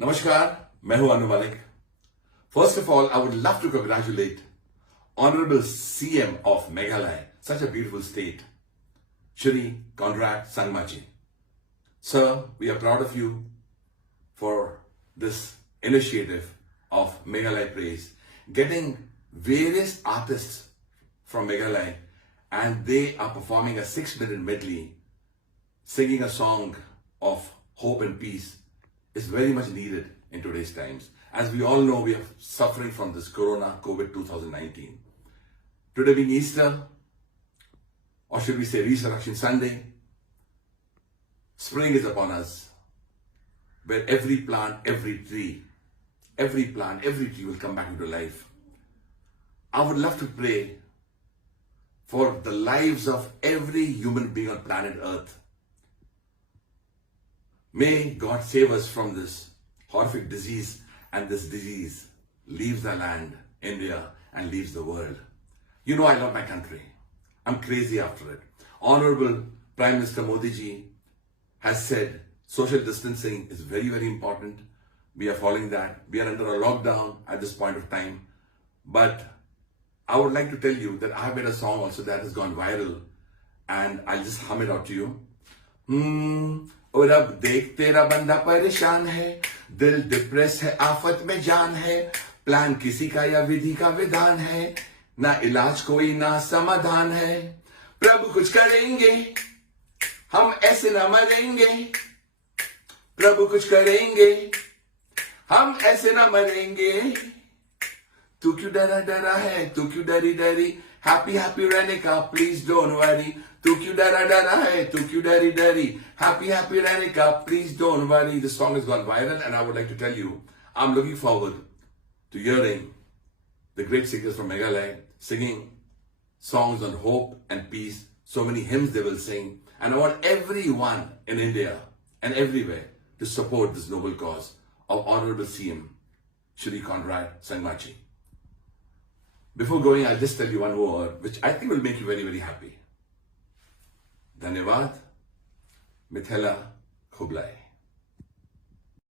Namaskar, मैं हूं Malik. First of all, I would love to congratulate Honorable CM of Meghalaya, such a beautiful state, Shri Conrad Sangmaji. Sir, we are proud of you for this initiative of Meghalaya Praise, getting various artists from Meghalaya, and they are performing a 6-minute medley, singing a song of hope and peace is very much needed in today's times. As we all know, we are suffering from this Corona, COVID 2019. Today being Easter, or should we say Resurrection Sunday, spring is upon us, where every plant, every tree will come back into life. I would love to pray for the lives of every human being on planet Earth. May God save us from this horrific disease, and this disease leaves the land, India, and leaves the world. You know I love my country. I'm crazy after it. Honorable Prime Minister Modi ji has said social distancing is very, very important. We are following that. We are under a lockdown at this point of time. But I would like to tell you that I have made a song also that has gone viral, and I'll just hum it out to you. और अब देख तेरा बंदा परेशान है, दिल depress है, आफत में जान है, प्लान किसी का या विधि का विधान है, ना इलाज कोई ना समाधान है, प्रभु कुछ करेंगे, हम ऐसे ना मरेंगे, प्रभु कुछ करेंगे, हम ऐसे ना मरेंगे, तू क्यों डरा डरा है, तू क्यों डरी डरी, हैप्पी हैप्पी रहने का प्लीज डोंट वरी, तू क्यों डरा डरा है, तू क्यों डरी डरी, हैप्पी हैप्पी रहने का please don't worry. This song has gone viral, and I would like to tell you, I'm looking forward to hearing the great singers from Meghalaya singing songs on hope and peace. So many hymns they will sing, and I want everyone in India and everywhere to support this noble cause of Honorable CM Shri Conrad Sangmaji. Before going, I'll just tell you one more word which I think will make you very, very happy. धन्यवाद, मिथिला खुबलाई.